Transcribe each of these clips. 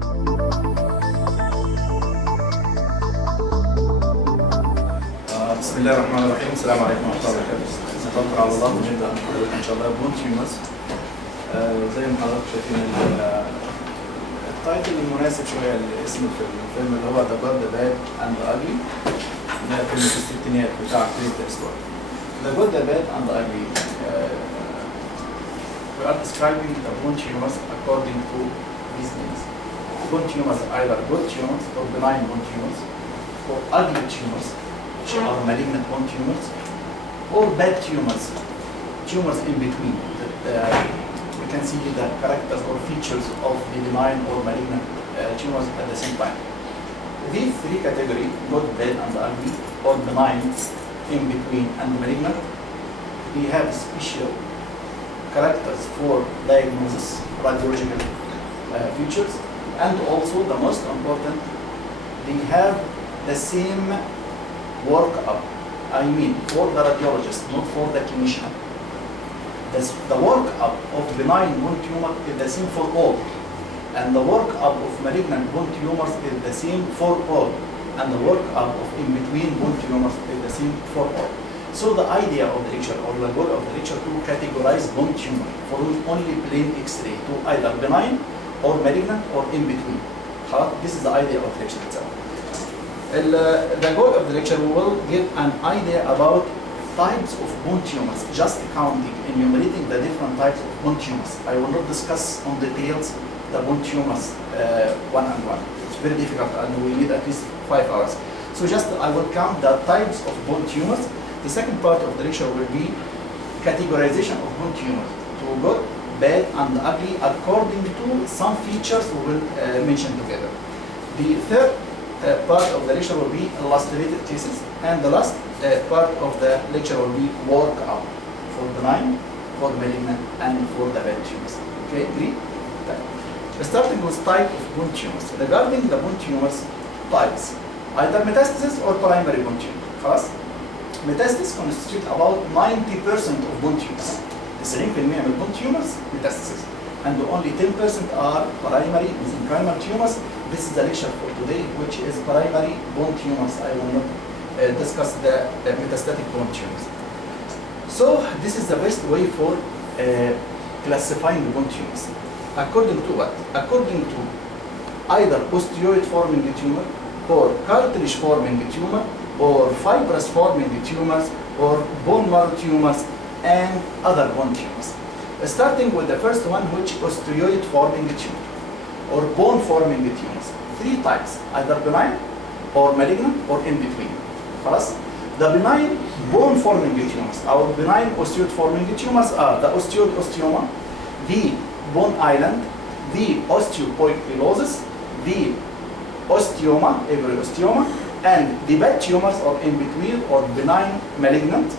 بسم الله الرحمن الرحيم. السلام عليكم ورحمة الله وبركاته. نتوكل على الله ونبدأ محاضرتنا إن شاء الله. بون تيومرز. زي ما حضراتكم شايفين التايتل المناسب شوية لاسم الفيلم اللي هو ذا جود ذا باد اند ذا اجلي. ده فيلم في الستينات بتاع كريتر ستور. ذا جود ذا باد اند ذا اجلي. We are describing the bone tumors according to these names. Bone tumors are either good tumors or benign bone tumors, or ugly tumors, which are malignant bone tumors, or bad tumors, tumors in between. We can see the characters or features of the benign or malignant tumors at the same time. These three categories, good, bad, and ugly, or benign, in between, and malignant, we have special characters for diagnosis, radiological features, and also the most important, they have the same workup. I mean, for the radiologist, not for the clinician. The workup of benign bone tumor is the same for all, and the workup of malignant bone tumors is the same for all, and the workup of in-between bone tumors is the same for all. So the idea of the lecture, or the goal of the lecture, to categorize bone tumor for only plain X-ray to either benign or malignant or in between. This is the idea of the lecture itself. The goal of the lecture, we will give an idea about types of bone tumors, just counting, enumerating the different types of bone tumors. I will not discuss on details the bone tumors one on one. It's very difficult and we need at least 5 hours. So just I will count the types of bone tumors. The second part of the lecture will be categorization of bone tumors to good, bad, and ugly according to some features we will mention together. The third part of the lecture will be illustrated cases, and the last part of the lecture will be workup for benign, for malignant, and for the bad tumors. Okay, agree? Starting with type of bone tumors. Regarding the bone tumors types, either metastasis or primary bone tumor. خلاص؟ Metastasis constitute about 90% of bone tumors. 90% من البون tumors metastasis, and only 10% are primary mesenchymal tumors. This is the lecture for today, which is primary bone tumors. I will not discuss the metastatic bone tumors. So this is the best way for classifying the bone tumors. According to what? According to either osteoid forming tumor, or cartilage forming tumor, or fibrous forming tumors, or bone marrow tumors, and other bone tumors. Starting with the first one, which osteoid forming tumor, or bone forming tumors. Three types, either benign, or malignant, or in between. خلاص? The benign bone forming tumors, our benign osteoid forming tumors are the osteoid osteoma, the bone island, the osteopoikilosis, the osteoma, every osteoma, and the bad tumors or in between or benign malignant.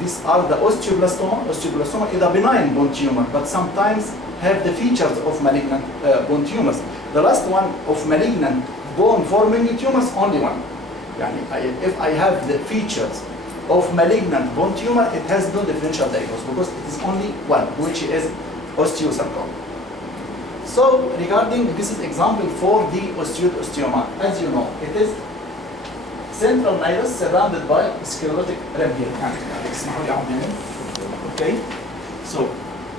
These are the osteoblastoma. Osteoblastoma is a benign bone tumor, but sometimes have the features of malignant bone tumors. The last one of malignant bone forming tumors, only one. If I have the features of malignant bone tumor, it has no differential diagnosis because it is only one, which is osteosarcoma. So regarding this is example for the osteoid osteoma. As you know, it is central nidus surrounded by sclerotic rim here. Okay, so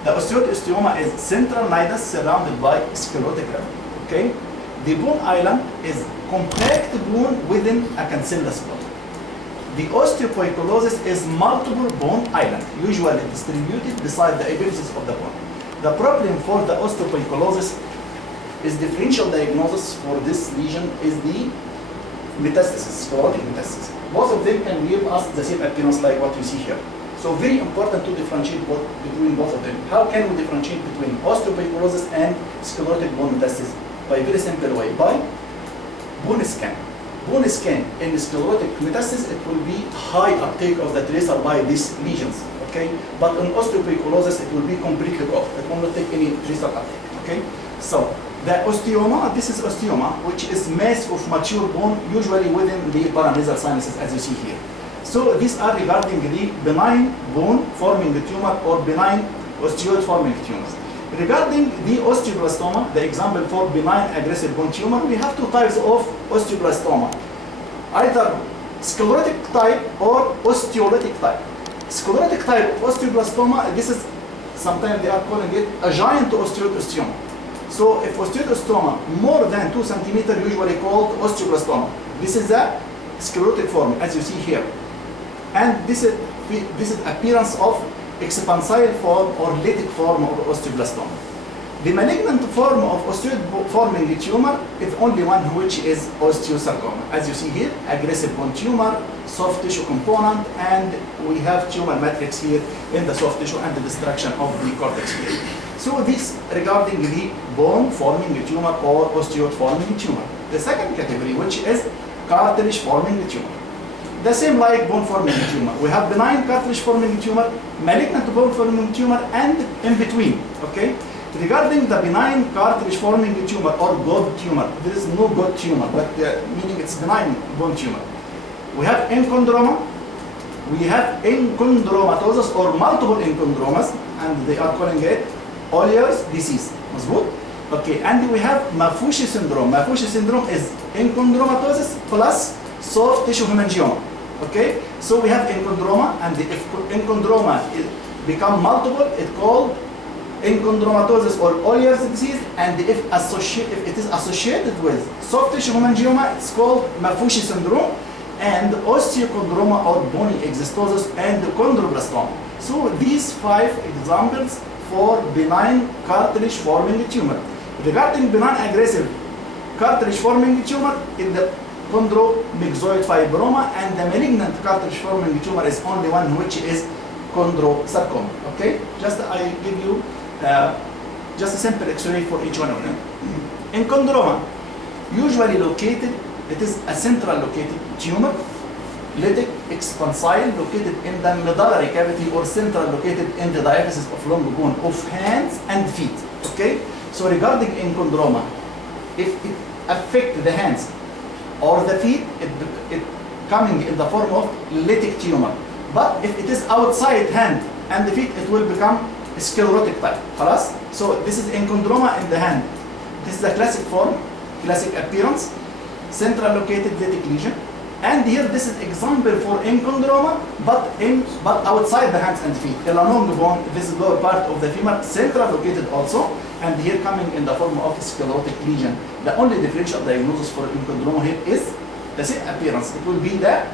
the osteoid osteoma is central nidus surrounded by sclerotic rim. Okay, the bone island is compact bone within a cancellous bone. The osteopoikilosis is multiple bone island, usually distributed beside the apices of the bone. The problem for the osteopoikilosis is differential diagnosis for this lesion is the metastasis, sclerotic metastasis. Both of them can give us the same appearance like what you see here. So very important to differentiate between both of them. How can we differentiate between osteopoikilosis and sclerotic bone metastasis? By very simple way, by bone scan. Bone scan in sclerotic metastasis, it will be high uptake of the tracer by these lesions. Okay, but in osteopoikilosis, it will be completely off. It will not take any tracer uptake. Okay, so the osteoma, this is osteoma, which is mass of mature bone, usually within the paranasal sinuses, as you see here. So these are regarding the benign bone forming tumor or benign osteoid forming tumors. Regarding the osteoblastoma, the example for benign aggressive bone tumor, we have two types of osteoblastoma, either sclerotic type or osteolytic type. Sclerotic type of osteoblastoma, this is sometimes they are calling it a giant osteoblastoma. So if osteoblastoma more than 2 centimeters, usually called osteoblastoma. This is a sclerotic form, as you see here. And this is appearance of expansile form or lytic form of osteoblastoma. The malignant form of osteoid-forming tumor is only one, which is osteosarcoma. As you see here, aggressive bone tumor, soft tissue component, and we have tumor matrix here in the soft tissue and the destruction of the cortex here. So this regarding the bone-forming tumor or osteoid-forming tumor. The second category, which is cartilage-forming tumor. The same like bone-forming tumor. We have benign cartilage-forming tumor, malignant bone-forming tumor, and in between, okay? Regarding the benign cartilage-forming tumor or God tumor, there is no God tumor, but meaning it's benign bone tumor. We have enchondroma, we have enchondromatosis or multiple enchondromas, and they are calling it Olier's disease. مظبوط? Okay, and we have Maffucci syndrome. Maffucci syndrome is enchondromatosis plus soft tissue hemangioma. Okay, so we have enchondroma, and if enchondroma become multiple, it's called enchondromatosis or Olier's disease, and if it is associated with soft tissue hemangioma, it's called Maffucci syndrome, and osteochondroma or bony exostosis and chondroblastoma. So these 5 examples for benign cartilage forming tumor. Regarding benign aggressive cartilage forming tumor in the chondromyxoid fibroma, and the malignant cartilage forming tumor is only one, which is chondrosarcoma. Okay, just I give you just a simple X-ray for each one of them. Enchondroma, usually located, it is a central located tumor, lytic expansile, located in the medullary cavity or central located in the diaphysis of long bone of hands and feet. Okay, so regarding enchondroma, if it affect the hands or the feet, it coming in the form of lytic tumor. But if it is outside hand and the feet, it will become sclerotic type. خلاص? So this is enchondroma in the hand. This is a classic form, classic appearance, central located lytic lesion. And here this is example for enchondroma, but outside the hands and feet. In a long bone, this is lower part of the femur, central located also, and here coming in the form of sclerotic lesion. The only differential diagnosis for enchondroma here is the same appearance. It will be the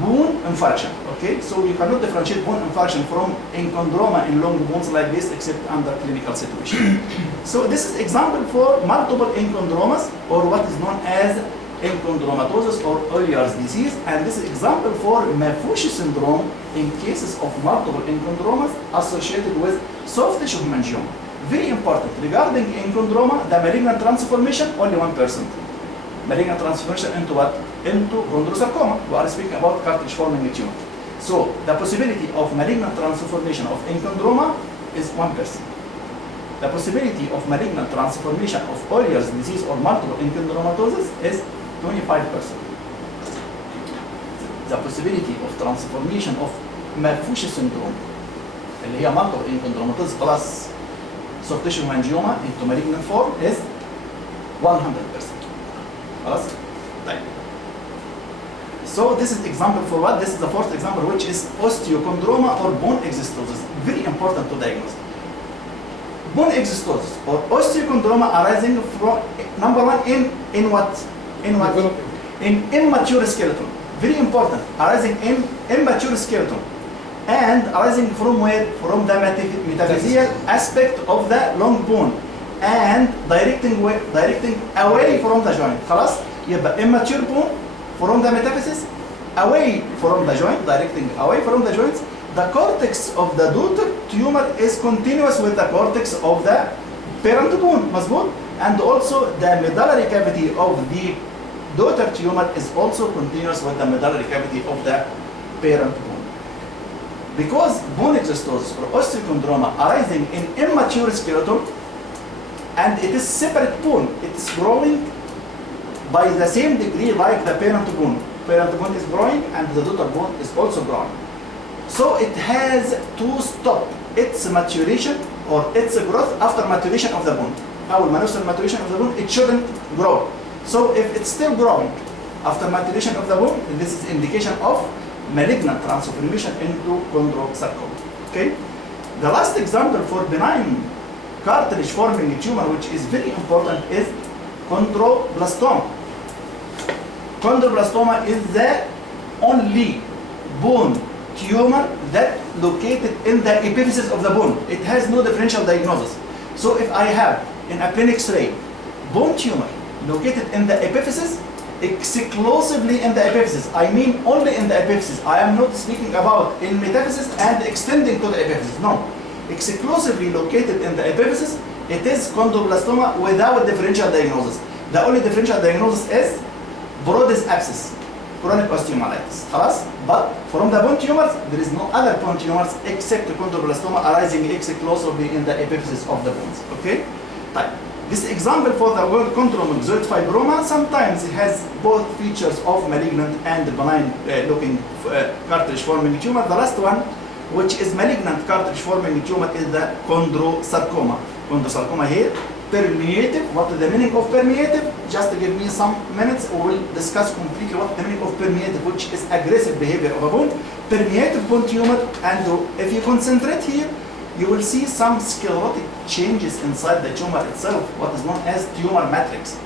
bone infarction. Okay, so you cannot differentiate bone infarction from enchondroma in long bones like this, except under clinical situation. So this is example for multiple enchondromas, or what is known as enchondromatosis or Olier's disease, and this is example for Maffucci syndrome in cases of multiple enchondromas associated with soft tissue hemangioma. Very important. Regarding enchondroma, the malignant transformation, only 1%. Malignant transformation into what? Into chondrosarcoma. We are speaking about cartilage forming tumor. So the possibility of malignant transformation of enchondroma is 1%. The possibility of malignant transformation of Olier's disease or multiple enchondromatosis is 25%. The possibility of transformation of Maffucci syndrome, اللي هي multiple enchondromatosis plus soft tissue hemangioma into malignant form, is 100%. خلاص؟ طيب. So this is example for what? This is the fourth example, which is osteochondroma or bone exostosis. Very important to diagnose. Bone exostosis or osteochondroma arising from, number one, in what? In what? In immature skeleton. Very important. Arising in immature skeleton. And arising from where? From the metaphyseal aspect of the long bone. And directing away from the joint. خلاص؟ يبقى immature bone from the metaphysis, away from the joint, directing away from the joints. The cortex of the daughter tumor is continuous with the cortex of the parent bone. مظبوط? And also the medullary cavity of the daughter tumor is also continuous with the medullary cavity of the parent bone. Because bone exostosis or osteochondroma arising in immature skeleton, and it is separate bone, it is growing by the same degree like the parent bone. Parent bone is growing and the daughter bone is also growing. So it has to stop its maturation or its growth after maturation of the bone. أول ما نوصل maturation of the bone, it shouldn't grow. So if it's still growing after maturation of the bone, this is indication of malignant transformation into chondrosarcoma. Okay. The last example for benign cartilage forming tumor, which is very important, is chondroblastoma. Chondroblastoma is the only bone tumor that located in the epiphysis of the bone. It has no differential diagnosis. So if I have in a plain X-ray bone tumor located in the epiphysis, exclusively in the epiphysis, I mean only in the epiphysis. I am not speaking about in metaphysis and extending to the epiphysis. No, exclusively located in the epiphysis, it is chondroblastoma without differential diagnosis. The only differential diagnosis is Brod's abscess, chronic osteomyelitis. But from the bone tumors, there is no other bone tumors except chondroblastoma arising exclusively in the epiphysis of the bones. Okay? Type. This example for the word chondromyxoid fibroma sometimes it has both features of malignant and benign looking cartilage forming tumor. The last one, which is malignant cartilage forming tumor, is the chondrosarcoma. Chondrosarcoma here, permeative. What is the meaning of permeative? Just give me some minutes, we will discuss completely what the meaning of permeative, which is aggressive behavior of a bone. Permeative bone tumor, and if you concentrate here, you will see some sclerotic changes inside the tumor itself, what is known as tumor matrix.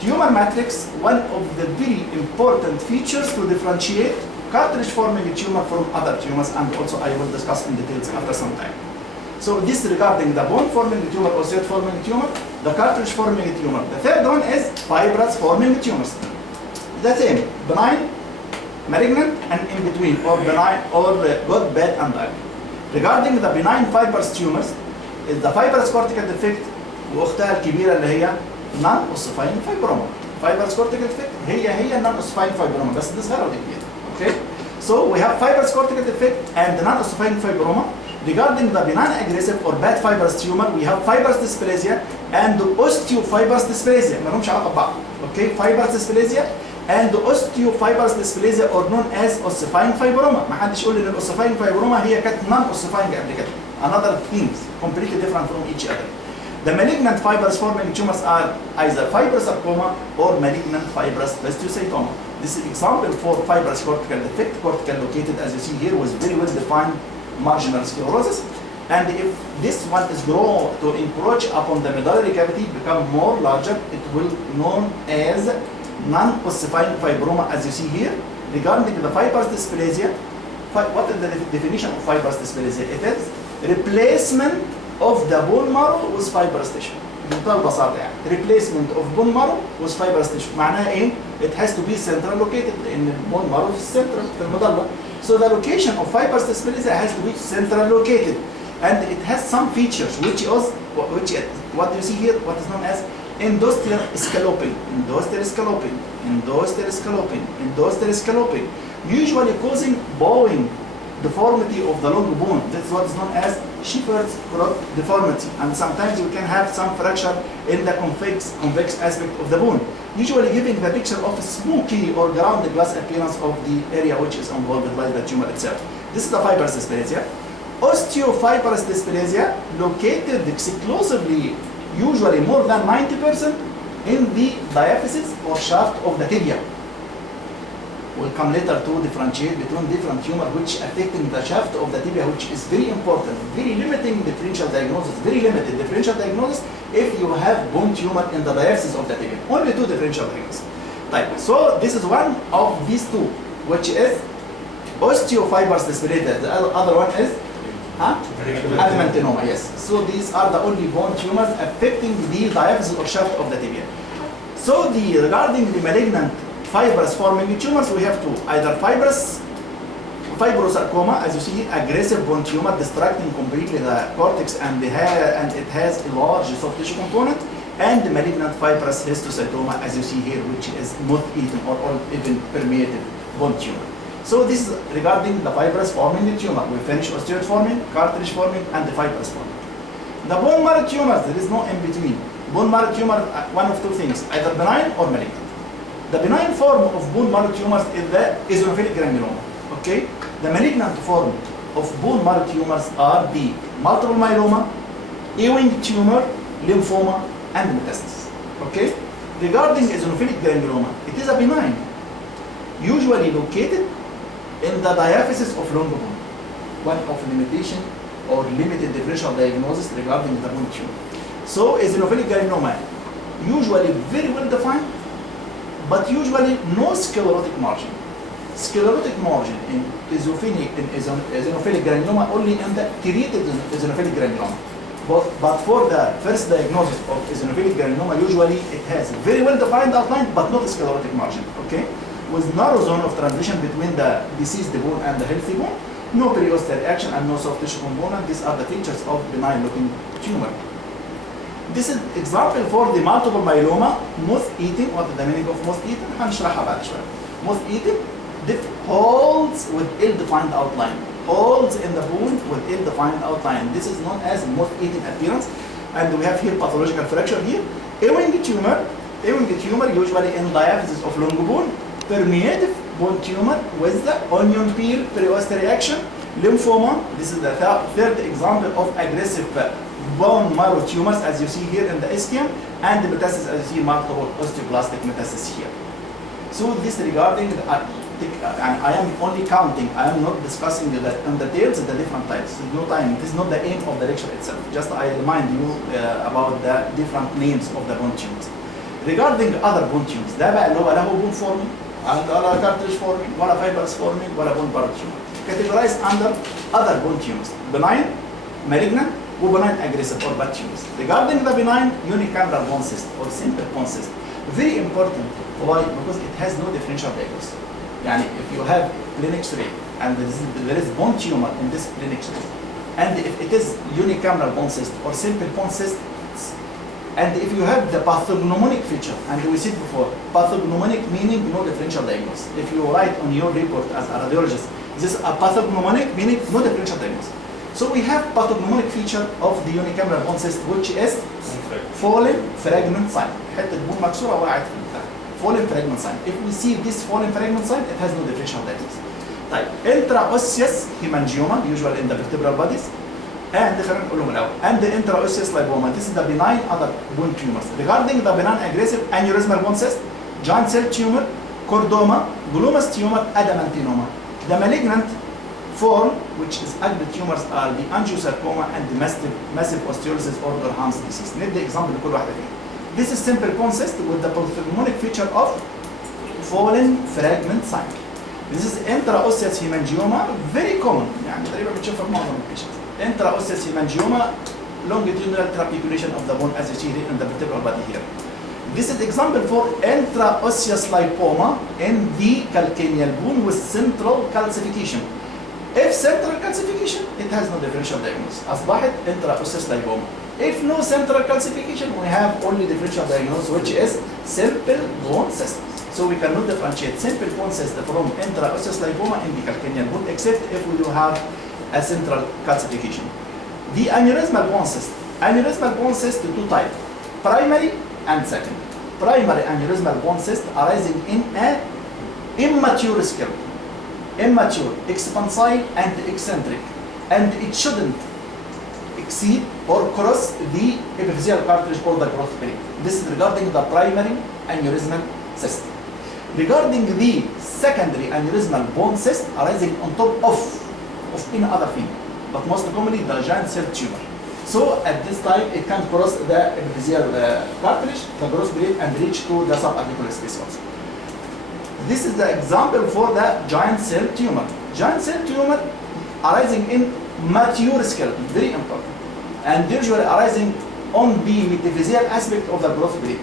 Tumor matrix, one of the very important features to differentiate cartilage forming tumor from other tumors, and also I will discuss in details after some time. So this regarding the bone forming tumor, osteoid forming tumor, the cartilage forming tumor. The third one is fibrous forming tumors. The same, benign, malignant, and in between, or benign, or good, bad, and ugly. Regarding the benign fibrous tumors, is the fibrous cortical defect واختها الكبيرة اللي هي non-ossifying fibroma. Fibrous cortical defect هي non-ossifying fibroma بس دي صغيرة ودي كبيرة. Okay? So we have fibrous cortical defect and non-ossifying fibroma. Regarding the benign aggressive or bad fibrous tumor, we have fibrous dysplasia and osteofibrous dysplasia. ما لهمش علاقة ببعض. Okay? Fibrous dysplasia and osteofibrous dysplasia, or known as ossifying fibroma. ما حدش يقول ان الاوسيفاين فايبروما هي كانت non ossifying قبل كده. Another things completely different from each other. The malignant fibrous forming tumors are either fibrosarcoma or malignant fibrous histiocytoma. This is example for fibrous cortical defect, cortical located as you see here with very well defined marginal sclerosis. And if this one is grown to encroach upon the medullary cavity, become more larger, it will known as non-ossifying fibroma, as you see here. Regarding the fibrous dysplasia, what is the definition of fibrous dysplasia? It is replacement of the bone marrow with fibrous tissue. بمنتهى البساطة يعني. Replacement of bone marrow with fibrous tissue. معناها إيه؟ It has to be central located لأن bone marrow is central في المظلة. So the location of fibrous dysplasia has to be central located, and it has some features which what you see here, what is known as industrial scalloping, usually causing bowing deformity of the long bone. That's what is known as shepherd's crook deformity. And sometimes you can have some fracture in the convex aspect of the bone, usually giving the picture of a smoky or ground glass appearance of the area which is involved by the tumor itself. This is the fibrous dysplasia. Osteofibrous dysplasia, located exclusively, usually more than 90%, in the diaphysis or shaft of the tibia. We'll come later to differentiate between different tumors which affecting the shaft of the tibia, which is very important, very limiting differential diagnosis, very limited differential diagnosis if you have bone tumor in the diaphysis of the tibia. Only two differential diagnoses. Right. So this is one of these two, which is osteofibrous dysplasia. The other one is adamantinoma, yes. So these are the only bone tumors affecting the diaphysis or shaft of the tibia. So regarding the malignant fibrous forming tumors, we have two, either fibrosarcoma, as you see, aggressive bone tumor distracting completely the cortex and it has a large soft tissue component, and the malignant fibrous histiocytoma, as you see here, which is moth-eaten or even permeative bone tumor. So this is regarding the fibrous forming tumor. We finish osteoid forming, cartilage forming, and the fibrous forming. The bone marrow tumors, there is no in between. Bone marrow tumor, one of two things, either benign or malignant. The benign form of bone marrow tumors is the eosinophilic granuloma. Okay? The malignant form of bone marrow tumors are the multiple myeloma, Ewing tumor, lymphoma, and metastasis. Okay? Regarding eosinophilic granuloma, it is a benign, usually located in the diaphysis of long bone. One of limitation or limited differential diagnosis regarding the bone tumor. So eosinophilic granuloma, usually very well defined, but usually no sclerotic margin. Sclerotic margin in eosinophilic granuloma only in the treated eosinophilic granuloma. But for the first diagnosis of eosinophilic granuloma, usually it has very well defined outline, but not a sclerotic margin. Okay, with narrow zone of transition between the diseased bone and the healthy bone, no periosteal action and no soft tissue component. These are the features of benign looking tumor. This is example for the multiple myeloma, moth-eating. What is the meaning of moth-eating? هنشرحها بعد شوية. Moth-eating, holes with ill-defined outline. Holes in the bone with ill-defined outline. This is known as moth-eating appearance. And we have here pathological fracture here. Ewing tumor usually in diaphysis of long bone. Permeative bone tumor with the onion peel periosteal reaction. Lymphoma, this is the third example of aggressive bone marrow tumors, as you see here in the ischium, and the metastasis, as you see, multiple osteoblastic metastasis here. So this regarding, I am only counting, I am not discussing in details the different types. There's no time, this is not the aim of the lecture itself. Just I remind you about the different names of the bone tumors. Regarding other bone tumors, ده بقى اللي هو له bone forming, ولا cartilage forming, ولا fibrous forming, ولا bone marrow tumor. Categorized under other bone tumors, benign, malignant, benign aggressive or bad tumors. Regarding the benign unicameral bone cyst or simple bone cyst, very important. Why? Because it has no differential diagnosis. Yani if you have plain X-ray and there is bone tumor in this plain X-ray, and if it is unicameral bone cyst or simple bone cyst, and if you have the pathognomonic feature, and we said before, pathognomonic meaning no differential diagnosis. If you write on your report as a radiologist, this is a pathognomonic meaning no differential diagnosis. So we have pathognomonic feature of the unicameral bone cyst, which is fallen fragment sign. حتة بون مكسورة وقعت في البتاع. Fallen fragment sign. If we see this fallen fragment sign, it has no differential diagnosis. طيب intraosseous hemangioma, usually in the vertebral bodies, and خلينا نقولهم الأول. And the intraosseous lipoma. This is the benign other bone tumors. Regarding the benign aggressive aneurysmal bone cyst, giant cell tumor, chordoma, glomus tumor, adamantinoma. The malignant form, which is ugly tumors, are the angiosarcoma and the massive osteolysis or Gorham's disease. Need the example لكل واحدة فيهم. This is simple bone cyst with the pathognomonic feature of fallen fragment sign. This is intraosseous hemangioma, very common. يعني تقريبا بتشوفها في معظم البيشنتس. Intraosseous hemangioma, longitudinal trabeculation of the bone, as you see in the vertebral body here. This is example for intraosseous lipoma in the calcaneal bone with central calcification. If central calcification, it has no differential diagnosis. أصبحت intraosseous lipoma. If no central calcification, we have only differential diagnosis, which is simple bone cyst. So we cannot differentiate simple bone cyst from intraosseous lipoma in the calcaneal bone, except if we do have a central calcification. The aneurysmal bone cyst. Aneurysmal bone cyst, two types, primary and secondary. Primary aneurysmal bone cyst arising in a immature skeleton. Immature, expansile and eccentric, and it shouldn't exceed or cross the epiphyseal cartilage or the growth plate. This is regarding the primary aneurysmal cyst. Regarding the secondary aneurysmal bone cyst arising on top of any other thing, but most commonly the giant cell tumor. So at this time it can cross the epiphyseal cartilage, the growth plate, and reach to the subarticular space also. This is the example for the giant cell tumor. Giant cell tumor arising in mature skeleton, very important, and usually arising on the metaphyseal aspect of the growth plate,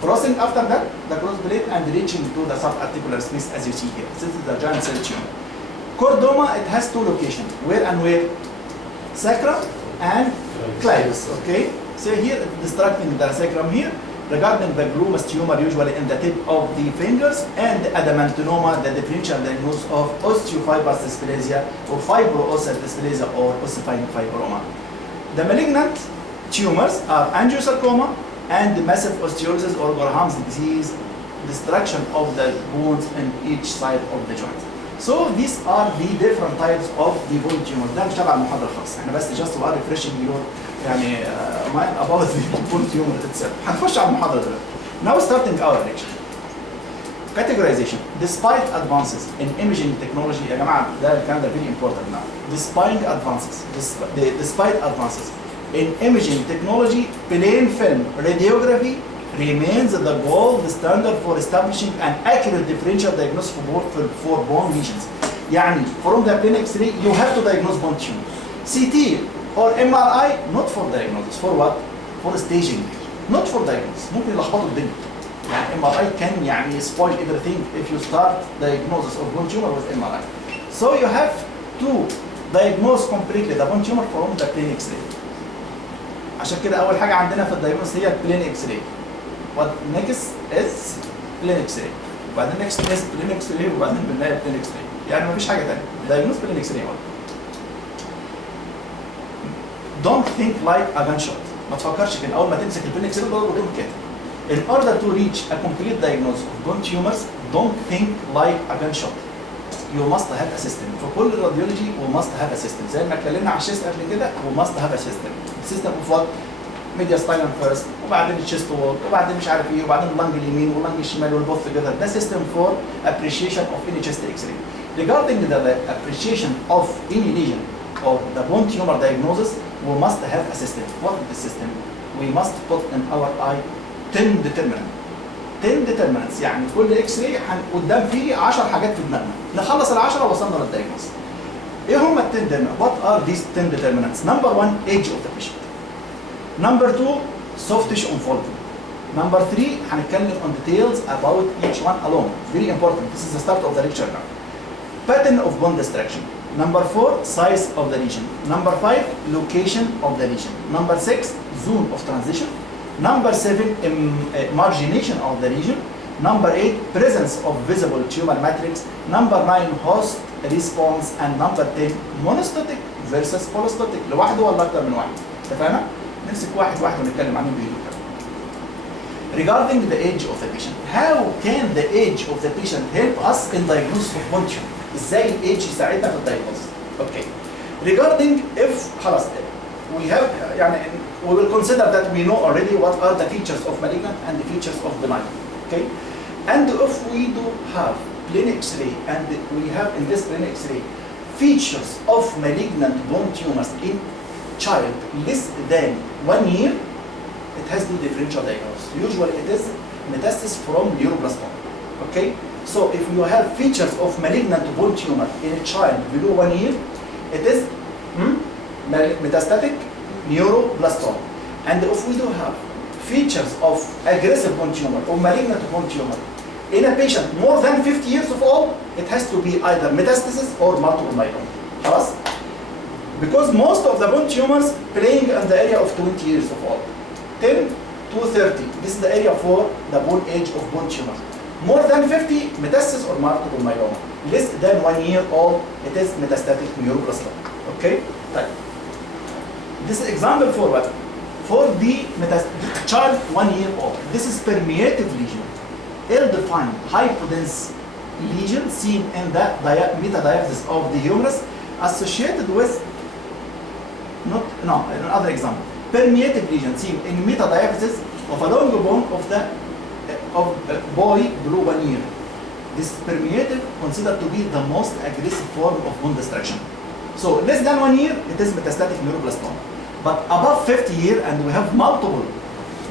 crossing after that the growth plate and reaching to the subarticular space, as you see here. This is the giant cell tumor. Chordoma, it has two locations, where and where? Sacrum and clivus. Okay, so here it's distracting the sacrum here. Regarding the glomus tumor, usually in the tip of the fingers, and adamantinoma, the differential diagnosis of osteofibrous dysplasia or fibro-ossal dysplasia or ossifying fibroma. The malignant tumors are angiosarcoma and massive osteolysis or Gorham's disease, destruction of the bones in each side of the joint. So these are the different types of the bone tumors. ده مش تبع المحاضرة خالص. احنا بس just while refreshing your يعني mine about the bone tumor itself. هنخش على المحاضرة دلوقتي. Now starting our lecture. Categorization. Despite advances in imaging technology يا جماعة ده الكلام ده very important now. Despite advances in imaging technology, plain film radiography remains the gold standard for establishing an accurate differential diagnosis for bone lesions. يعني from the plain X-ray you have to diagnose bone tumor. CT or MRI not for diagnosis. For what? For staging. Not for diagnosis. ممكن يلخبطوا الدنيا. يعني MRI can يعني spoil everything if you start diagnosis of bone tumor with MRI. So you have to diagnose completely the bone tumor from the plain X-ray. عشان كده أول حاجة عندنا في الدايجنوز هي plain X-ray. What next is plain X-ray. وبعدين next is plain X-ray وبعدين بالنهاية plain X-ray. يعني مفيش حاجة تانية. diagnose plain X-ray. Don't think like a gunshot. ما تفكرش كده أول ما تمسك البلاin X-ray تقول كده. In order to reach a complete diagnosis of bone tumors, don't think like a gunshot. You must have a system. في كل الراديولوجي we must have a system. زي ما اتكلمنا على الشيست قبل كده we must have a system. System of what? Mediastinum first وبعدين الشيست وول وبعدين مش عارف ايه وبعدين اللنج اليمين واللنج الشمال والبوث together. ده system for appreciation of any chest X-ray. Regarding the appreciation of any lesion or the bone tumor diagnosis, we must have a system. What is the system? We must put in our eye 10 determinants. 10 determinants يعني كل اكس راي قدام فيه 10 حاجات في دماغنا، نخلص ال10 وصلنا للدايجنوز. ايه هم ال 10 determinants؟ What are these 10 determinants? Number 1 age of the patient. Number 2 soft tissue unfolding. Number 3 هنتكلم on details about each one alone. Very important. This is the start of the lecture now. Pattern of bone destruction. Number 4 size of the lesion. Number 5 location of the lesion. Number 6 zone of transition. Number 7, margination of the lesion. Number 8, presence of visible tumor matrix. Number 9, host response. And number 10, monostatic versus polystatic. لوحده ولا أكتر من واحد؟ اتفقنا؟ نمسك واحد ونتكلم عنهم بهدوء. Regarding the age of the patient, how can the age of the patient help us in diagnosis of bone tumor? إزاي الage يساعدنا في الدايجنوز؟ Okay. Regarding if خلاص we have يعني we will consider that we know already what are the features of malignant and the features of benign. Okay, and if we do have plain X-ray and we have in this plain X-ray features of malignant bone tumors in child less than 1 year, it has no differential diagnosis. Usually it is metastasis from neuroblastoma. Okay, so if you have features of malignant bone tumor in a child below 1 year, it is metastatic neuroblastoma. And if we do have features of aggressive bone tumor or malignant bone tumor in a patient more than 50 years of old, it has to be either metastasis or multiple myeloma. خلاص? Because most of the bone tumors playing in the area of 20 years of old. 10 to 30, this is the area for the bone age of bone tumor. More than 50, metastasis or multiple myeloma. Less than 1 year old, it is metastatic neuroblastoma. Okay? Right. This is example for what? For the child 1 year old. This is permeative lesion. Ill-defined hypodense lesion seen in the metadiaphysis of the humerus associated with another example. Permeative lesion seen in metadiaphysis of a long bone of the boy below 1 year. This permeative considered to be the most aggressive form of bone destruction. So less than 1 year, it is metastatic neuroblastoma. But above 50 years, and we have multiple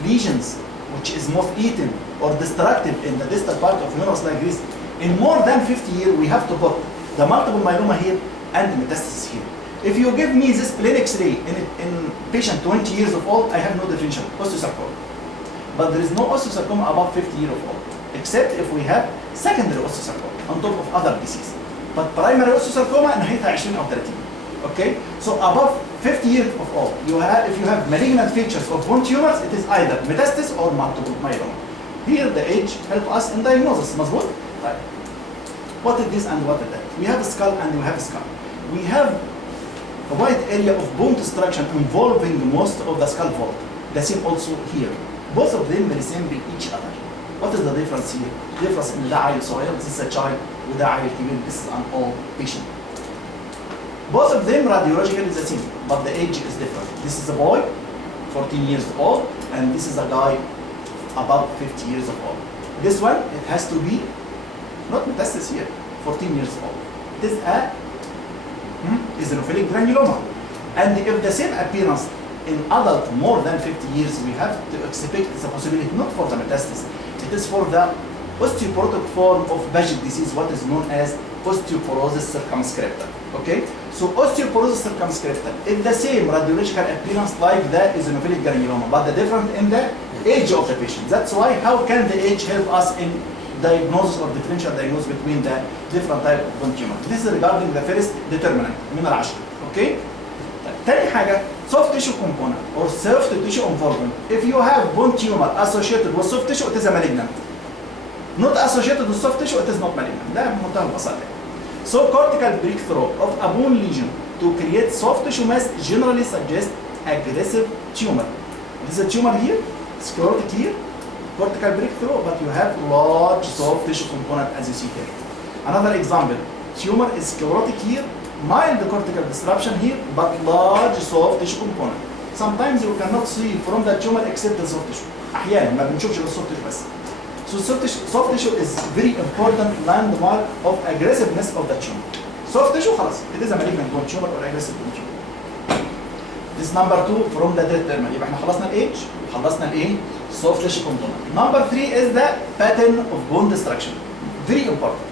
lesions, which is moth-eaten or destructive in the distal part of humerus like this, in more than 50 years, we have to put the multiple myeloma here and the metastasis here. If you give me this plain X-ray in patient 20 years of old, I have no differential osteosarcoma. But there is no osteosarcoma above 50 years of old, except if we have secondary osteosarcoma on top of other disease. But primary osteosarcoma نهايتها 20 أو 30. Okay? So above 50 years of old, if you have malignant features of bone tumors, it is either metastasis or multiple myeloma. Here the age help us in diagnosis. مظبوط؟ طيب. What is this and what is that? We have a skull and we have a skull. We have a wide area of bone destruction involving most of the skull vault. The same also here. Both of them resemble each other. What is the difference here? The difference in ده عيل صغير, this is a child, وده عيل كبير, this is an old patient. Both of them radiologically the same, but the age is different. This is a boy, 14 years old, and this is a guy about 50 years old. This one, it has to be not metastasis here, 14 years old. It is a eosinophilic granuloma. And if the same appearance in adult more than 50 years, we have to expect the possibility not for the metastasis, it is for the osteoporotic form of Paget disease, what is known as osteoporosis circumscripta. Okay? So osteoporosis circumscripta is the same radiological appearance like the eosinophilic granuloma, but the difference in the age of the patient. That's why how can the age help us in diagnosis or differential diagnosis between the different type of bone tumor. This is regarding the first determinant من العشرة. Okay? تاني حاجة soft tissue component or soft tissue involvement. If you have bone tumor associated with soft tissue, it is a malignant. Not associated with soft tissue, it is not malignant. ده بمنتهى البساطة. So cortical breakthrough of a bone lesion to create soft tissue mass generally suggests aggressive tumor. This is a tumor here, sclerotic here, cortical breakthrough, but you have large soft tissue component as you see here. Another example, tumor is sclerotic here, mild cortical disruption here, but large soft tissue component. Sometimes you cannot see from the tumor except the soft tissue. أحيانا ما بنشوفش غير الsoft tissue بس. So soft tissue is very important landmark of aggressiveness of the tumor. Soft tissue خلاص, it is a malignant bone tumor or aggressive bone tumor. This number 2 from the determinant. يبقى احنا خلصنا الايدج وخلصنا الايه؟ soft tissue component. Number 3 is the pattern of bone destruction. Very important.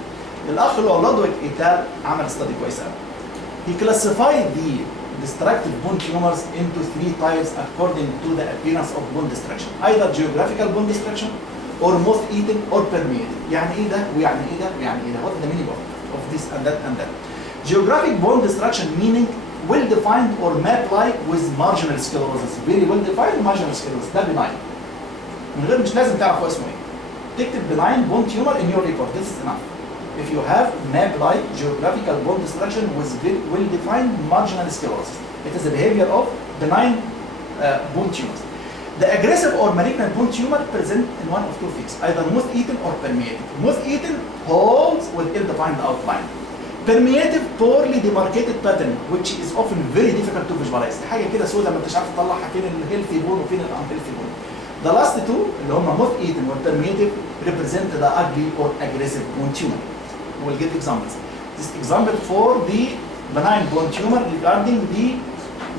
الأخ اللي هو لودويك إيتال عمل study كويسة قوي. He classified the destructive bone tumors into 3 types according to the appearance of bone destruction. Either geographical bone destruction or moth-eaten or permeated. يعني إيه ده ويعني إيه ده ويعني إيه ده. What is the meaning of this and that and that. Geographic bone destruction meaning well defined or map-like with marginal sclerosis. Very well defined marginal sclerosis. ده benign. من غير مش لازم تعرف هو اسمه ايه. تكتب benign bone tumor in your report. This is enough. If you have map-like geographical bone destruction with well-defined marginal sclerosis, it is the behavior of benign bone tumors. The aggressive or malignant bone tumor present in one of 2 things, either moth-eaten or permeated. Moth-eaten holds with ill-defined outline. Permeative poorly demarcated pattern, which is often very difficult to visualize. حاجة كده سودة ما انتش عارف تطلعها فين الهيلثي بون وفين الانهيلثي بون. The last 2 اللي هم moth-eaten or permeative represent the ugly or aggressive bone tumor. We'll give examples. This example for the benign bone tumor regarding the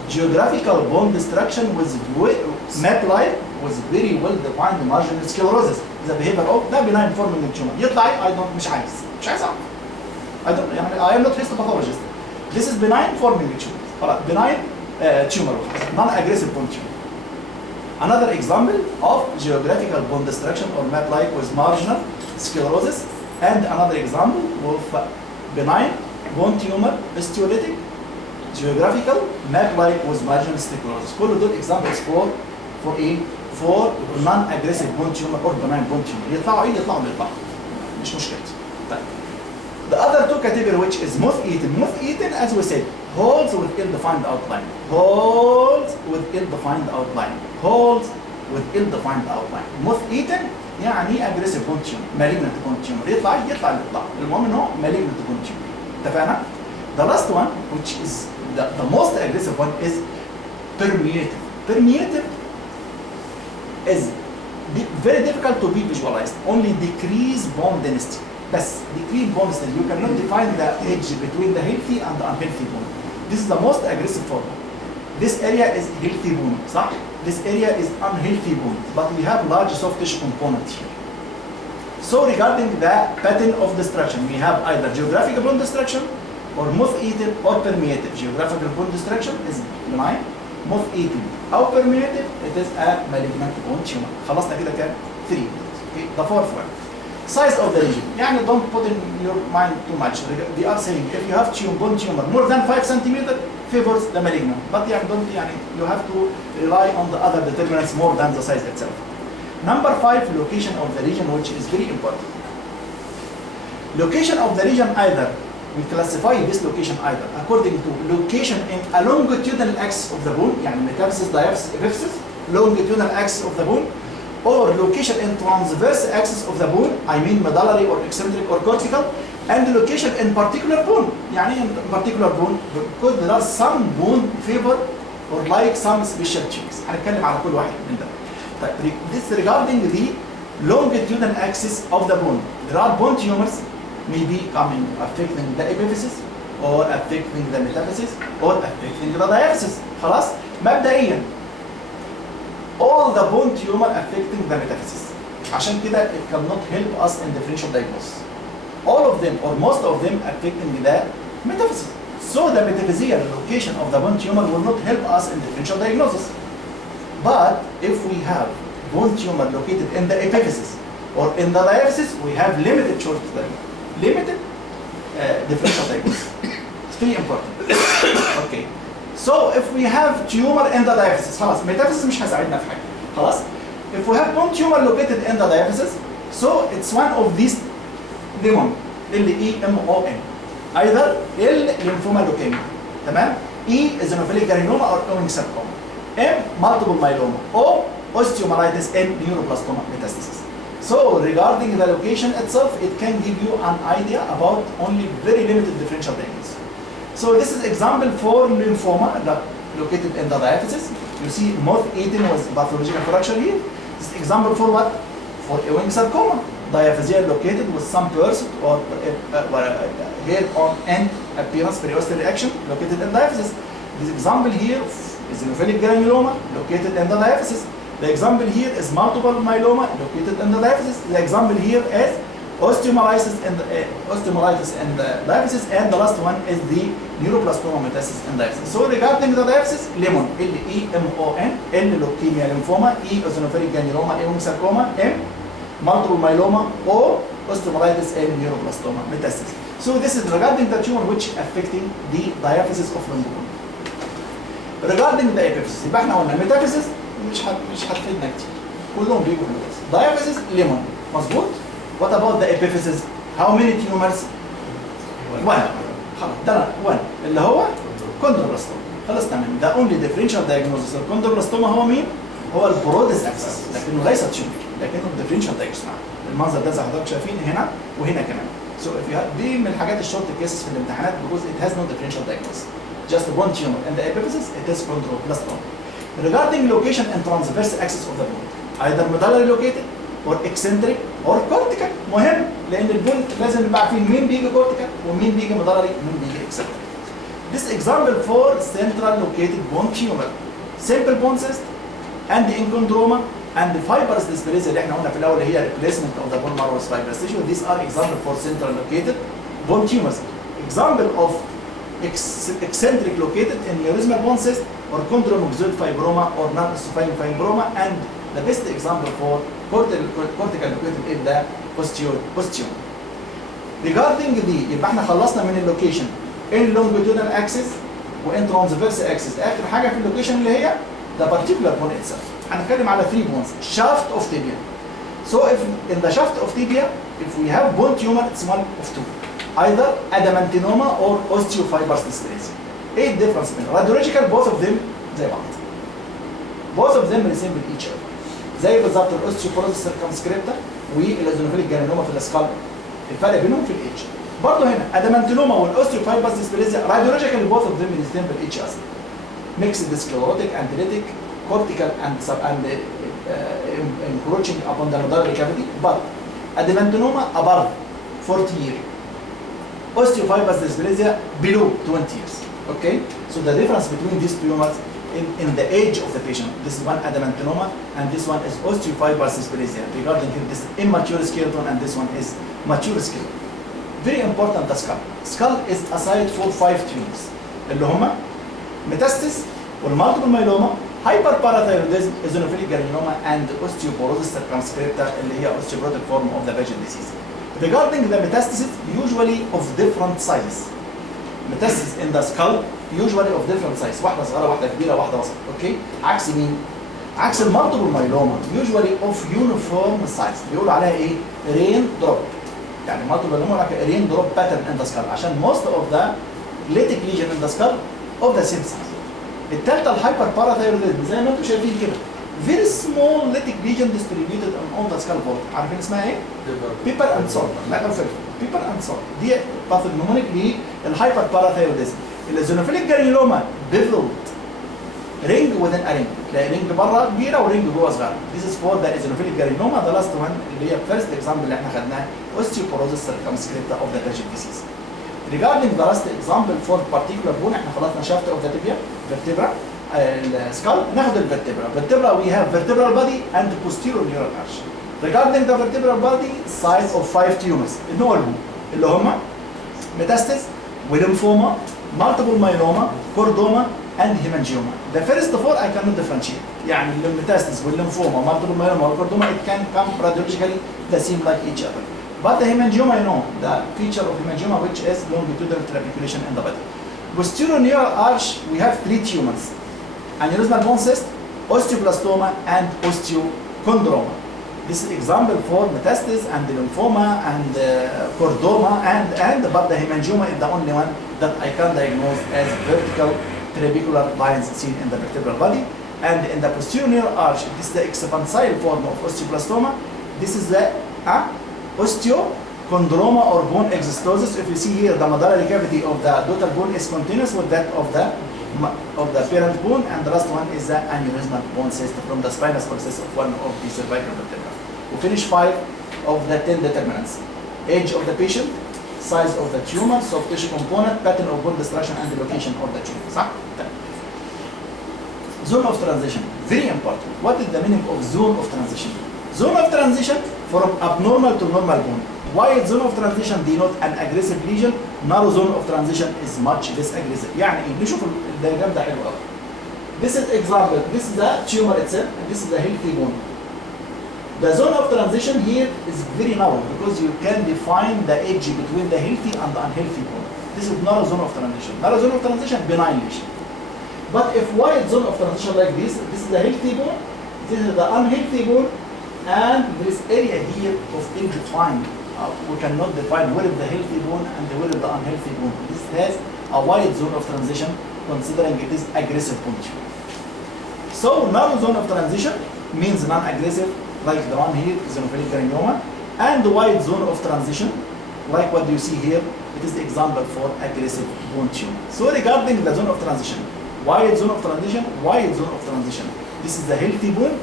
geographical bone destruction with map-like with very well-defined marginal sclerosis. The behavior of the benign forming tumor. يطلع I don't مش عايز أعرف. I am not histopathologist. This is benign forming tumor. خلاص benign tumor non-aggressive bone tumor. Another example of geographical bone destruction or map-like with marginal sclerosis. And another example of benign bone tumor, osteolytic, geographical, map-like with marginal sclerosis. كل دول examples for a for non-aggressive bone tumor or benign bone tumor. يطلعوا مش مشكلة. طيب. The other 2 category which is moth-eaten. Moth-eaten, as we said, holds with ill-defined outline. Holds with ill-defined outline. Holds with ill-defined outline. Moth-eaten يعني aggressive bone tumor, malignant bone tumor. يطلع. المهم إن هو malignant bone tumor. اتفقنا؟ The last one, which is the most aggressive one, is permeative. Permeative is very difficult to be visualized. Only decrease bone density. بس decrease bone density. You cannot define the edge between the healthy and the unhealthy bone. This is the most aggressive form. This area is healthy bone, صح? This area is unhealthy bone, but we have large soft tissue component here. So regarding the pattern of destruction, we have either geographical bone destruction or moth-eaten or permeative. Geographical bone destruction is benign, moth-eaten or permeative, it is a malignant bone tumor. خلصنا كده كام؟ 3. Okay, the 4th one. Size of the lesion. يعني don't put in your mind too much. They are saying if you have bone tumor more than 5 cm favors the malignant. But you have to rely on the other determinants more than the size itself. Number 5, location of the lesion, which is very important. Location of the lesion either, we classify this location either according to location in a longitudinal axis of the bone, يعني metastasis, diaphysis, longitudinal axis of the bone, or location in transverse axis of the bone, I mean medullary or eccentric or cortical, and location in particular bone. يعني in particular bone, because there are some bone favor or like some special cheeks. هنتكلم على كل واحد من ده. طيب this regarding the longitudinal axis of the bone. There are bone tumors may be coming affecting the epiphysis or affecting the metaphysis or affecting the diaphysis. خلاص؟ مبدئيا all the bone tumor affecting the metaphysis. عشان كده it cannot help us in differential diagnosis. All of them or most of them affecting the metaphysis. So the metaphyseal location of the bone tumor will not help us in differential diagnosis. But if we have bone tumor located in the epiphysis or in the diaphysis, we have limited choice limited differential diagnosis. It's very important. Okay. So if we have tumor in the diaphysis, خلاص metaphysis مش هيساعدنا في حاجة. خلاص. If we have bone tumor located in the diaphysis, so it's one of these lemon, L-E-M-O-N. Either L lymphoma leukemia, تمام؟ E eosinophilic granuloma or Ewing sarcoma. M multiple myeloma. O osteomyelitis and neuroblastoma metastasis. So regarding the location itself, it can give you an idea about only very limited differential diagnosis. So this is example for lymphoma located in the diaphysis. You see moth-eaten was pathological fracture here. This is example for what? For Ewing sarcoma. Diaphyseal located with some burst or hair on end appearance periosteal reaction located in diaphysis. This example here is eosinophilic granuloma located in the diaphysis. The example here is multiple myeloma located in the diaphysis. The example here is osteomyelitis in the diaphysis, and the last one is the neuroblastoma metastasis in diaphysis. So regarding the diaphysis, lemon, L-E-M-O-N, L leukemia lymphoma, E eosinophilic granuloma, Ewing sarcoma, M multiple myeloma, O osteomyelitis and neuroblastoma metastasis. So this is regarding the tumor which affecting the diaphysis of lymphoma. Regarding the epiphysis, يبقى احنا قلنا metaphysis مش هتفيدنا كتير. كلهم بيجوا في الوسط. Diaphysis lemon مظبوط. What about the epiphysis? How many tumors? One. خلاص ده one اللي هو chondroblastoma. خلاص تمام. The only differential diagnosis of chondroblastoma هو مين؟ هو البرودس اكسس، لكنه ليس تيومر، لكنه differential diagnosis. المنظر ده زي حضرتك شايفين هنا وهنا كمان. So if you have دي من الحاجات الشورت كيسز في الامتحانات because it has no differential diagnosis. Just one tumor and the epiphysis it is chondroblastoma. Regarding location and transverse axis of the bone, either medullary located or eccentric or cortical. مهم لأن البون لازم نبقى عارفين مين بيجي cortical ومين بيجي medullary ومين بيجي eccentric. This example for central located bone tumor, simple bone cyst and enchondroma and the fibrous dysplasia اللي احنا قلنا في الأول اللي هي replacement of the bone marrow with fibrous tissue. These are example for central located bone tumors. Example of eccentric located aneurysmal bone cyst or chondromyxoid fibroma or non-ossifying fibroma, and the best example for cortical located is the osteoma. Regarding the يبقى احنا خلصنا من اللوكيشن in longitudinal axis وان transverse axis. اخر حاجه في اللوكيشن اللي هي the particular bone itself. هنتكلم على 3 bones. Shaft of tibia. So if in the shaft of tibia, if we have bone tumor, it's one of two. Either adamantinoma or osteofibrous dysplasia. ايه الديفرنس بينهم؟ radiological both of them زي بعض. Both of them resemble each other. زي بالظبط الاوستيوبوروزس سيركمسكريبتا والايزونوفيليك جرانوما في الاسكال. الفرق بينهم في الايدج. برضه هنا ادامانتينوما والاوستيوفايبرس ديسبليزيا radiologically both of them resemble each other. Mixed sclerotic and lytic, cortical and encroaching upon the medullary cavity, but adamantinoma above 40 years. Osteofibrous dysplasia below 20 years. Okay? So the difference between these tumors in the age of the patient. This is one adamantinoma and this one is osteofibrous dysplasia. Regarding this immature skeleton and this one is mature skeleton. Very important the skull. Skull is a site for 5 tumors. اللي هما metastasis والمالتيبل myeloma, hyperparathyroidism, eosinophilic granuloma and osteoporosis circumscripta اللي هي osteoporotic form of the vaginal disease. Regarding the metastasis, usually of different size. Metastasis in the skull usually of different size. واحدة صغيرة، واحدة كبيرة، واحدة وسط. اوكي؟ عكس مين؟ عكس المالتيبل myeloma usually of uniform size. بيقولوا عليها ايه؟ rain drop. يعني multiple myeloma like a rain drop pattern in the skull عشان most of the lytic lesion in the skull of the same size. الثالثة الهايبرباراثايرويدزم زي ما انتم شايفين كده. Very small lytic lesion distributed on the skull body. عارفين اسمها ايه؟ بيبر اند سولت. لا فلفل. بيبر اند سولت. دي باثوجنومونيك للهايبرباراثايرويدزم. الايزونوفيليك جرانيولوما بيفلد رينج within a ring. تلاقي رينج بره كبيره ورينج جوه صغيره. This is for the eosinophilic carcinoma. The last one اللي هي first example اللي احنا خدناه osteoporosis circumscripta of the Paget disease. Regarding the last example for particular bone احنا خلصنا shaft of the tibia, vertebra, skull. ناخد الvertebra. Vertebra we have vertebral body and posterior neural arch. Regarding the vertebral body, size of 5 tumors. النوع اللي هم metastasis ولymphoma, multiple myeloma, chordoma, and hemangioma. The first four I cannot differentiate. يعني الميتاستس والليمفوما, multiple myeloma, or chordoma, it can come radiologically the same like each other. But the hemangioma, you know, the feature of hemangioma which is longitudinal trabeculation in the body. Posterior neural arch, we have 3 tumors: aneurysmal bone cyst, osteoblastoma, and osteochondroma. This is example for metastasis and the lymphoma and chordoma but the hemangioma is the only one that I can diagnose as vertical trabecular lines seen in the vertebral body. And in the posterior neural arch, this is the expansile form of osteoblastoma. This is the osteochondroma or bone exostosis. If you see here, the medullary cavity of the daughter bone is continuous with that of the parent bone, and the last one is the aneurysmal bone cyst from the spinous process of one of the cervical vertebrae. We finish 5 of the 10 determinants: age of the patient, size of the tumor, soft tissue component, pattern of bone destruction, and the location of the tumor. صح؟ Zone of transition, very important. What is the meaning of zone of transition? Zone of transition from abnormal to normal bone. Wide zone of transition denote an aggressive lesion. Narrow zone of transition is much less aggressive. يعني ايه؟ نشوف الدياجرام ده حلو قوي. This is example. This is the tumor itself, and this is the healthy bone. The zone of transition here is very narrow because you can define the edge between the healthy and the unhealthy bone. This is narrow zone of transition. Narrow zone of transition, benign lesion. But if wide zone of transition like this is the healthy bone, this is the unhealthy bone, and there is area here of ill-defined. We cannot define where is the healthy bone and where is the unhealthy bone. This has a wide zone of transition considering it is aggressive bone tumor. So narrow zone of transition means non-aggressive, like the one here, eosinophilic carcinoma, and the wide zone of transition, like what you see here, it is the example for aggressive bone tumor. So regarding the zone of transition, wide zone of transition, wide zone of transition. This is the healthy bone,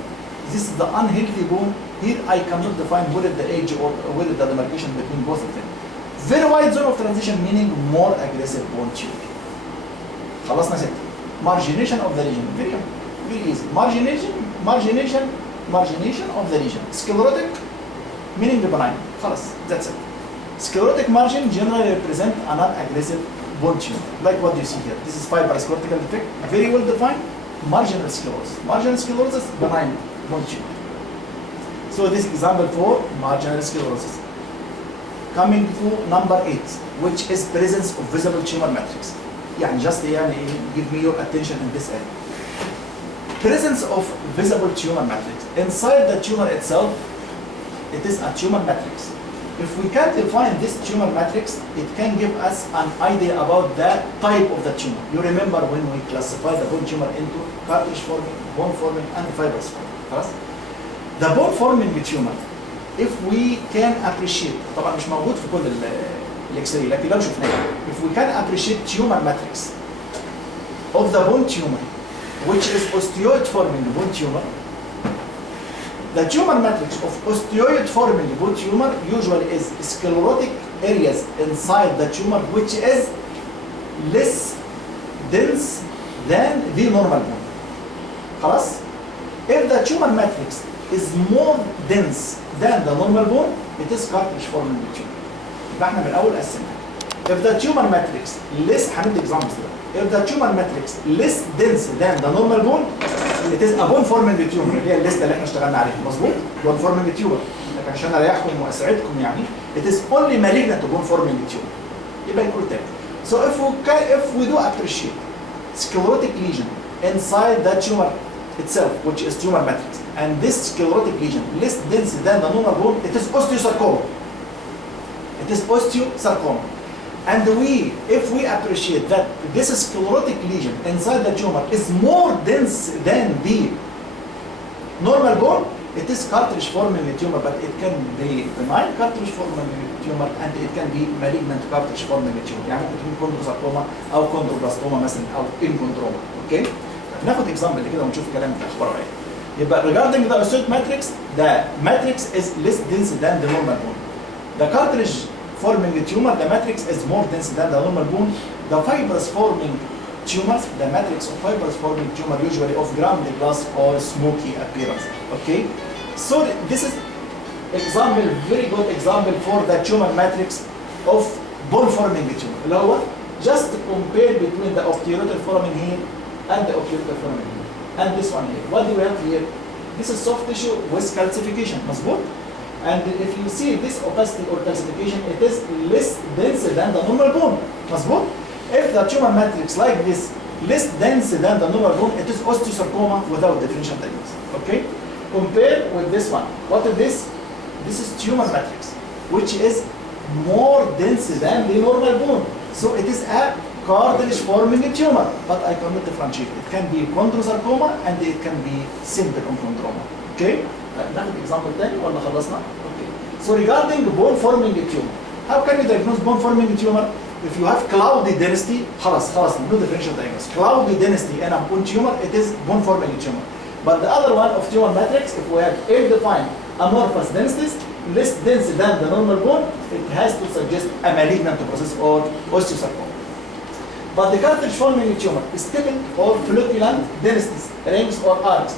this is the unhealthy bone. Here I cannot define where is the edge or where is the demarcation between both of them. Very wide zone of transition meaning more aggressive bone tumor. خلصنا 6. Margination of the region, very easy. Margination of the region. Sclerotic meaning benign. خلاص, that's it. Sclerotic margin generally represent a non-aggressive bone tumor, like what you see here. This is fibrous cortical defect, very well defined. Marginal sclerosis. Marginal sclerosis, benign bone tumor. So this example for marginal sclerosis. Coming to number 8, which is presence of visible tumor matrix. يعني just give me your attention in this area. Presence of visible tumor matrix. Inside the tumor itself, it is a tumor matrix. If we can define this tumor matrix, it can give us an idea about the type of the tumor. You remember when we classify the bone tumor into cartilage forming, bone forming, and fibrous forming. خلاص؟ The bone forming tumor, if we can appreciate, طبعا مش موجود في كل الاكس-راي لكن لو شفناه, if we can appreciate tumor matrix of the bone tumor, which is osteoid forming bone tumor, the tumor matrix of osteoid forming bone tumor usually is sclerotic areas inside the tumor which is less dense than the normal bone. خلاص؟ If the tumor matrix is more dense than the normal bone, it is cartilage forming tumor. يبقى احنا من الاول قسمنا. If the tumor matrix less, هندي examples دلوقتي. If the tumor matrix less dense than the normal bone, it is a bone forming tumor. اللي هي الليسته اللي احنا اشتغلنا عليها، مظبوط؟ bone forming tumor. لكن عشان اريحكم واسعدكم يعني، it is only malignant bone forming tumor. يبقى نقول تاني. So if we do appreciate sclerotic lesion inside the tumor itself, which is tumor matrix, and this sclerotic lesion less dense than the normal bone, it is osteosarcoma. It is osteosarcoma. And if we appreciate that this sclerotic lesion inside the tumor is more dense than the normal bone, it is cartilage forming tumor, but it can be benign cartilage forming tumor and it can be malignant cartilage forming tumor. يعني ممكن تكون كوندروساركوما أو كوندروبلاستوما مثلا أو انكوندروما. Okay? ناخد اكزامبل كده ونشوف الكلام ده اخباره ايه. يبقى regarding the osteoid matrix, the matrix is less dense than the normal bone. The cartilage forming tumor, the matrix is more dense than the normal bone. The fibrous forming tumors, the matrix of fibrous forming tumor usually of ground glass or smoky appearance. Okay, so this is example, very good example for the tumor matrix of bone forming tumor. اللي هو just compare between the osteoid forming here and the osteoid forming here and this one here. What do we have here? This is soft tissue with calcification. مظبوط? And if you see this opacity or calcification, it is less dense than the normal bone. مظبوط? If the tumor matrix like this, less dense than the normal bone, it is osteosarcoma without differential diagnosis. Okay? Compare with this one. What is this? This is tumor matrix, which is more dense than the normal bone. So it is a cartilage forming a tumor, but I cannot differentiate. It can be chondrosarcoma and it can be simple chondroma. Okay? ناخد example تاني ولا خلصنا؟ Okay. So regarding bone forming a tumor, how can you diagnose bone forming a tumor? If you have cloudy density, خلاص no differential diagnosis. Cloudy density in a bone tumor, it is bone forming a tumor. But the other one of tumor matrix, if we have ill-defined amorphous densities, less dense than the normal bone, it has to suggest a malignant process or osteosarcoma. But the cartilage forming tumor is stippled or flocculent densities, rings or arcs,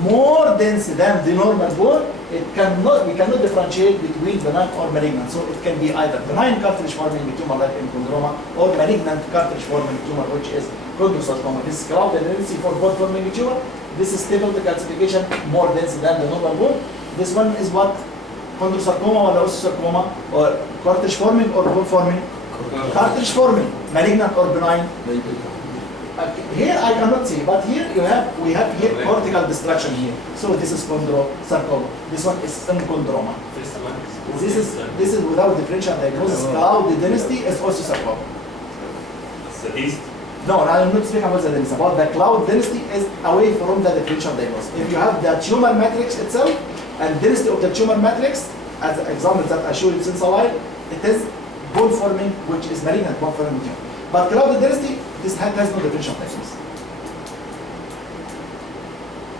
more dense than the normal bone. We cannot differentiate between benign or malignant. So it can be either benign cartilage forming tumor like in chondroma or malignant cartilage forming tumor, which is chondrosarcoma. This is clouded density for bone forming tumor. This is stable calcification, more dense than the normal bone. This one is what? Chondrosarcoma or osteosarcoma or cartilage forming or bone forming? Cartilage forming, malignant or benign? Here I cannot see, but here we have here cortical destruction here. So this is chondrosarcoma. This one is chondroma. This is without differential diagnosis. Cloudy density is osteosarcoma. No, I'm not speaking about the density. About the cloud density is away from the differential diagnosis. If you have the tumor matrix itself and density of the tumor matrix, as the example that I showed you since a while, it is bone forming, which is malignant bone forming tumor. But cloud density, this has no differential diagnosis.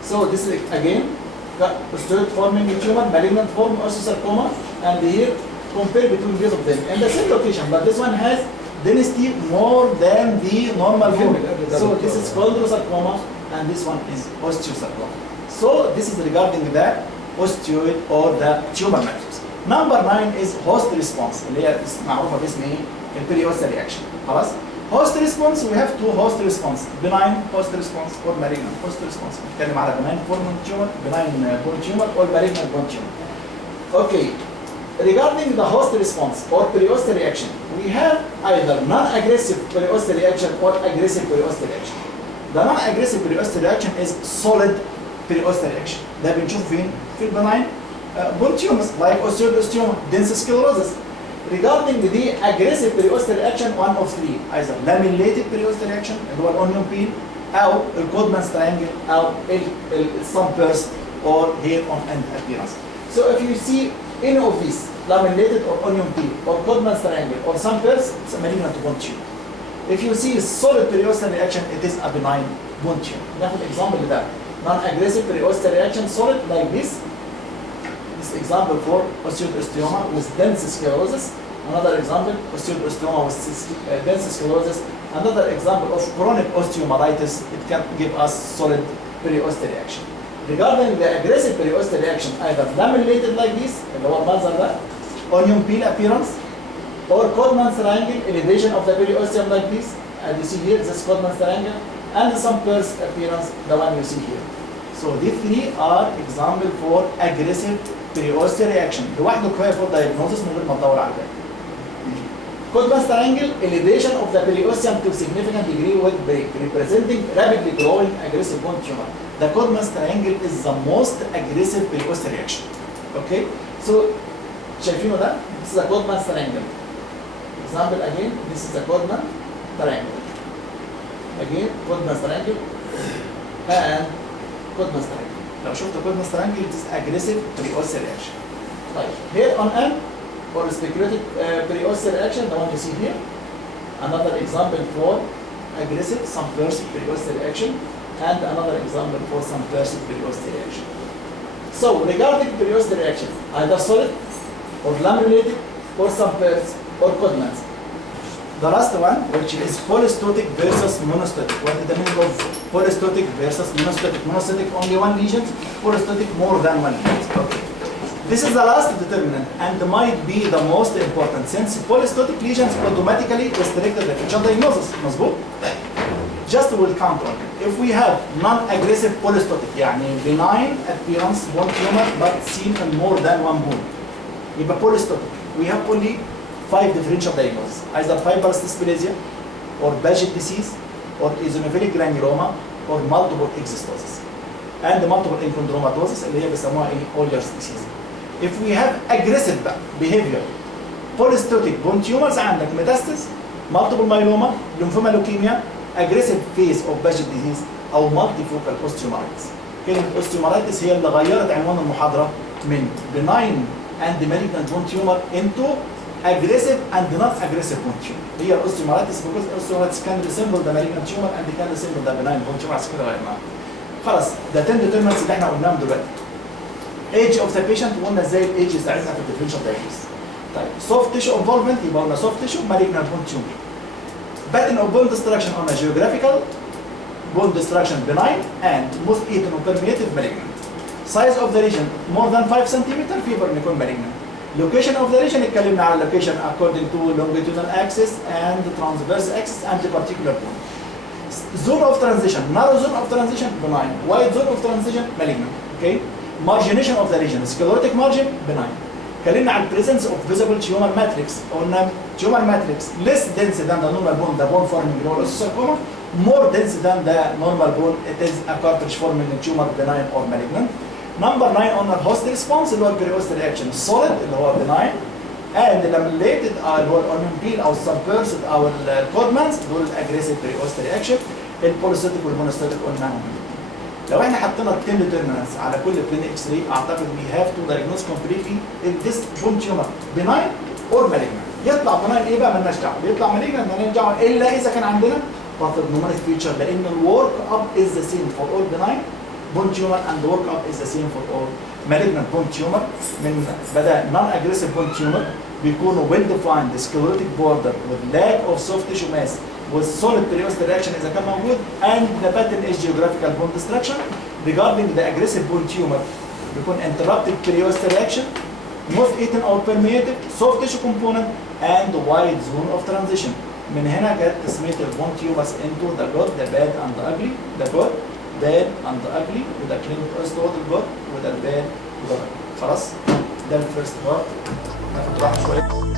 So this is again osteoid forming tumor, malignant form osteosarcoma, and here compare between both of them in the same location, but this one has density more than the normal bone. So this is chondrosarcoma and this one is osteosarcoma. So this is regarding the osteoid or the tumor matrix. Number 9 is host response, اللي هي معروفة باسم ايه؟ البريوستال reaction. خلاص؟ host response, we have two host response, benign host response or malignant host response. بنتكلم على benign bone tumor, benign bone tumor or malignant bone tumor. Okay. Regarding the host response or periosteal reaction, we have either non-aggressive periosteal reaction or aggressive periosteal reaction. The non-aggressive periosteal reaction is solid periosteal reaction. ده بنشوف فين؟ في البناين bone tumors like osteoblastoma, dense sclerosis. Regarding the aggressive periosteal reaction, one of three: either lamellated periosteal reaction اللي هو الأونيون بيل، أو الكودمان triangle، أو sunburst or hair on end appearance. So if you see any of these, lamellated or onion peel or Codman's triangle or sunburst, it's a malignant bone tumor. If you see solid periosteal reaction, it is a benign bone tumor. ناخد example لده. Non-aggressive periosteal reaction solid like this. This example for osteoblastoma with dense sclerosis. Another example, osteoblastoma with dense sclerosis. Another example of chronic osteomyelitis. It can give us solid periosteal reaction. Regarding the aggressive periosteal reaction, either lamellated like this, اللي هو المنظر ده, onion peel appearance, or Codman's triangle, elevation of the periosteum like this, and you see here, this Codman's triangle, and some burst appearance, the one you see here. So these three are example for aggressive periosteal reaction. لوحده كفايه for diagnosis من غير ما تدور على الباقي. Codman's triangle, elevation of the periosteum to significant degree with break, representing rapidly growing aggressive bone tumor. The Codman's triangle is the most aggressive periosteal reaction. Okay? So, شايفينه ده? This is a Codman's triangle. Example again, this is a Codman triangle. Again, Codman's triangle and Codman's triangle. لو شفت Codman's triangle, it is aggressive periosteal reaction. طيب, here on end, for speculated periosteal reaction, the one you see here. Another example for aggressive subversive periosteal reaction. and another example for some person periostic reaction. So regarding periostic reaction, either solid or laminated or some pairs or codmans. The last one, which is polystotic versus monostotic. What is the meaning of polystotic versus monostotic? Monostotic only one lesion, polystotic more than one lesion. Okay. This is the last determinant and might be the most important since polystotic lesions automatically restrict the differential diagnosis. مظبوط؟ Just will count on it. If we have non-aggressive polystotic, يعني benign appearance bone tumor but seen in more than one bone. يبقى polystotic. We have only 5 differential diagnoses, either fibrous dysplasia, or Paget disease, or eosinophilic granuloma, or multiple exostosis, and multiple enchondromatosis اللي هي بيسموها ايه؟ Oller's disease. If we have aggressive behavior, polystotic bone tumors عندك metastasis, multiple myeloma, lymphoma leukemia, aggressive phase of Paget disease, أو multifocal osteomyelitis. كلمة osteomyelitis هي اللي غيرت عنوان المحاضرة من benign and malignant bone tumor into aggressive and not aggressive bone tumor. هي الاوستيومايلايتس because osteomyelitis can resemble the malignant tumor and can resemble the benign bone tumor. عشان كده غيرناها. خلاص ده 10 determinants اللي احنا قلناهم دلوقتي. Age of the patient وقلنا ازاي الايدج بتاعتنا في الديفرنشال دايجنوز. طيب soft tissue involvement يبقى قلنا soft tissue malignant bone tumor. Pattern of bone destruction on a geographical bone destruction benign and most eaten or permeative malignant. Size of the lesion more than 5 cm fever يكون malignant. Location of the lesion اتكلمنا على location according to longitudinal axis and transverse axis and the particular bone. Zone of transition, narrow zone of transition benign, wide zone of transition malignant. Okay. Margination of the lesion, sclerotic margin benign. اتكلمنا على presence of visible tumor matrix. قلنا tumor matrix less dense than the normal bone, the bone forming neurosarcoma, more dense than the normal bone. It is a cartilage forming tumor benign or malignant. Number 9 on the host response اللي هو البريوست رياكشن solid اللي هو benign and laminated اللي هو الاونيون بيل او السبيرسد او الكودمانز دول الاجريسيف بريوست رياكشن. البوليستيك والمونوستيك قلناهم. لو احنا حطينا 10 determinants على كل بلين اكس راي اعتقد we have to diagnose completely if this bone tumor benign or malignant. يطلع benign ايه بقى مالناش دعوه، يطلع malignant مالناش دعوه الا اذا كان عندنا pathognomonic feature لان الورك اب is the same for all benign bone tumor and the work up is the same for all malignant bone tumor. من بدا non-aggressive bone tumor بيكونوا well defined sclerotic border with lack of soft tissue mass with solid periostal reaction إذا كان موجود and the pattern is geographical bone destruction. Regarding the aggressive bone tumor بيكون interrupted periostal reaction, most eaten or permeative, soft tissue component and wide zone of transition. من هنا جت تسمية البون tumors into the good, the bad and the ugly. The good bad and the ugly وده clinical osteoid الجود وده الباد وده خلاص. ده الفيرست بارت. ناخد راحة شوية.